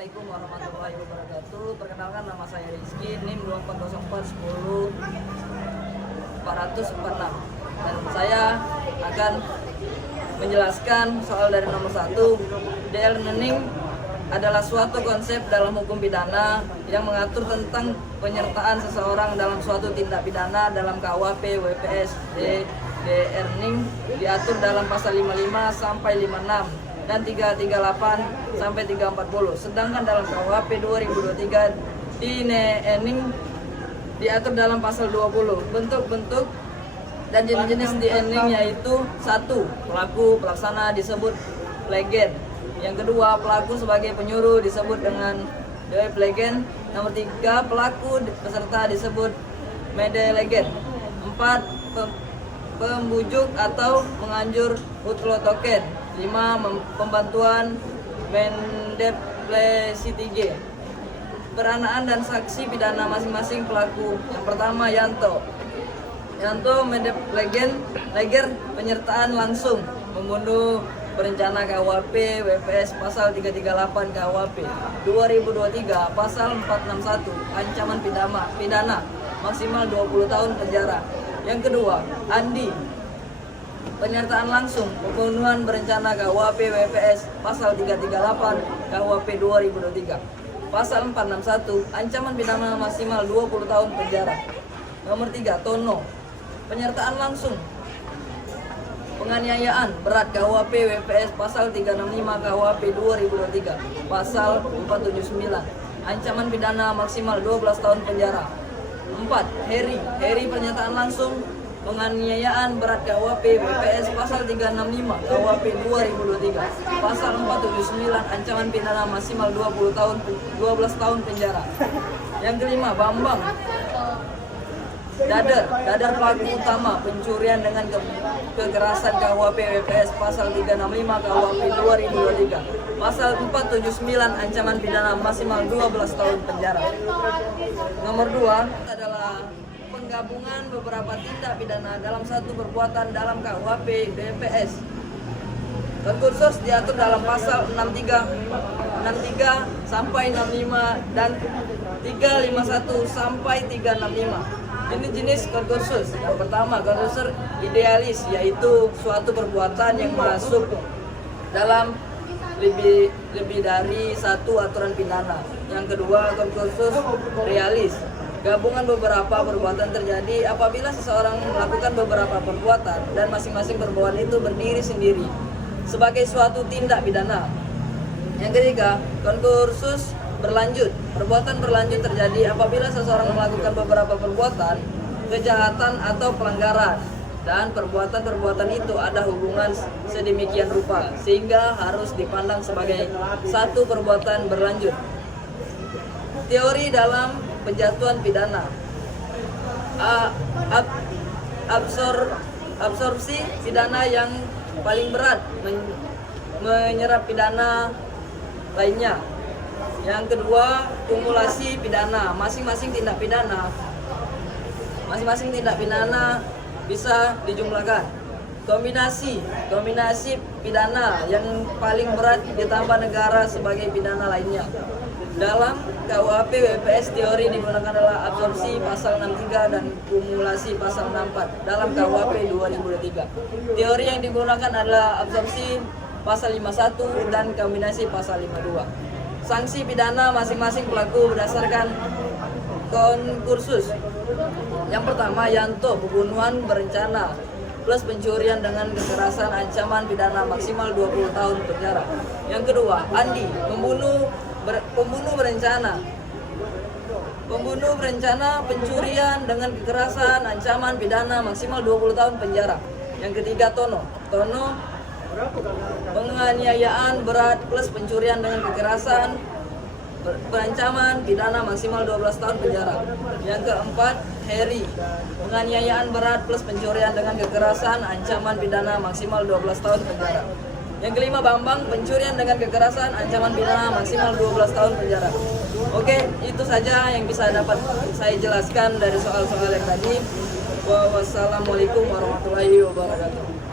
Assalamualaikum warahmatullahi wabarakatuh. Perkenalkan, nama saya Rizky, NIM 240410446. Dan saya akan menjelaskan soal dari nomor 1. De-learning adalah suatu konsep dalam hukum pidana yang mengatur tentang penyertaan seseorang dalam suatu tindak pidana dalam KUHP, WPS. De-learning diatur dalam pasal 55 sampai 56 dan 338 sampai 340. Sedangkan dalam KUHP 2023 de-learning diatur dalam pasal 20. Bentuk-bentuk dan jenis-jenis de-learning yaitu: 1. Pelaku pelaksana disebut legend. Yang kedua, pelaku sebagai penyuruh disebut dengan legend. Nomor 3, pelaku peserta disebut legend. 4. Pembujuk atau menganjur token. 5. Pembantuan Mendepleksitige. Peranaan dan saksi pidana masing-masing pelaku. Yang pertama, Yanto legend penyertaan langsung, membunuh berencana KUHP WPS pasal 338 KUHP 2023 pasal 461 ancaman pidana maksimal 20 tahun penjara. Yang kedua, Andi penyertaan langsung, pembunuhan berencana KUHP WPS pasal 338 KUHP 2023 pasal 461 ancaman pidana maksimal 20 tahun penjara. Nomor 3, Tono penyertaan langsung, penganiayaan berat KUHP WPS pasal 365 KUHP 2023 pasal 479 ancaman pidana maksimal 12 tahun penjara. 4. Heri pernyataan langsung, penganiayaan berat KUHP WPS pasal 365 KUHP 2023 pasal 479 ancaman pidana maksimal 12 tahun penjara. Yang kelima, Bambang Dadar pelaku utama pencurian dengan kekerasan KUHP WPS pasal 365 KUHP 2023 pasal 479 ancaman pidana maksimal 12 tahun penjara. Nomor 2 adalah penggabungan beberapa tindak pidana dalam satu perbuatan dalam KUHP WPS. Terkhusus diatur dalam pasal 63 sampai 65 dan 351 sampai 365. Jenis kursus. Yang pertama, kursus idealis, yaitu suatu perbuatan yang masuk dalam lebih dari satu aturan pidana. Yang kedua, kursus realis, gabungan beberapa perbuatan terjadi apabila seseorang melakukan beberapa perbuatan dan masing-masing perbuatan itu berdiri sendiri sebagai suatu tindak pidana. Yang ketiga, kursus berlanjut. Perbuatan berlanjut terjadi apabila seseorang melakukan beberapa perbuatan, kejahatan atau pelanggaran, dan perbuatan-perbuatan itu ada hubungan sedemikian rupa sehingga harus dipandang sebagai satu perbuatan berlanjut. Teori dalam penjatuhan pidana. Absorpsi pidana yang paling berat menyerap pidana lainnya. Yang kedua, kumulasi pidana. Masing-masing tindak pidana bisa dijumlahkan. Kombinasi pidana yang paling berat ditambah negara sebagai pidana lainnya. Dalam KUHP WPS teori digunakan adalah absorpsi pasal 63 dan kumulasi pasal 64 dalam KUHP 2023. Teori yang digunakan adalah absorpsi pasal 51 dan kombinasi pasal 52. Sanksi pidana masing-masing pelaku berdasarkan kursus. Yang pertama, Yanto pembunuhan berencana plus pencurian dengan kekerasan ancaman pidana maksimal 20 tahun penjara. Yang kedua, Andi pembunuh berencana pencurian dengan kekerasan ancaman pidana maksimal 20 tahun penjara. Yang ketiga, Tono penganiayaan berat plus pencurian dengan kekerasan berancaman pidana maksimal 12 tahun penjara. Yang keempat, Heri penganiayaan berat plus pencurian dengan kekerasan ancaman pidana maksimal 12 tahun penjara. Yang kelima, Bambang pencurian dengan kekerasan ancaman pidana maksimal 12 tahun penjara. Oke, itu saja yang bisa dapat saya jelaskan dari soal-soal yang tadi. Wassalamualaikum warahmatullahi wabarakatuh.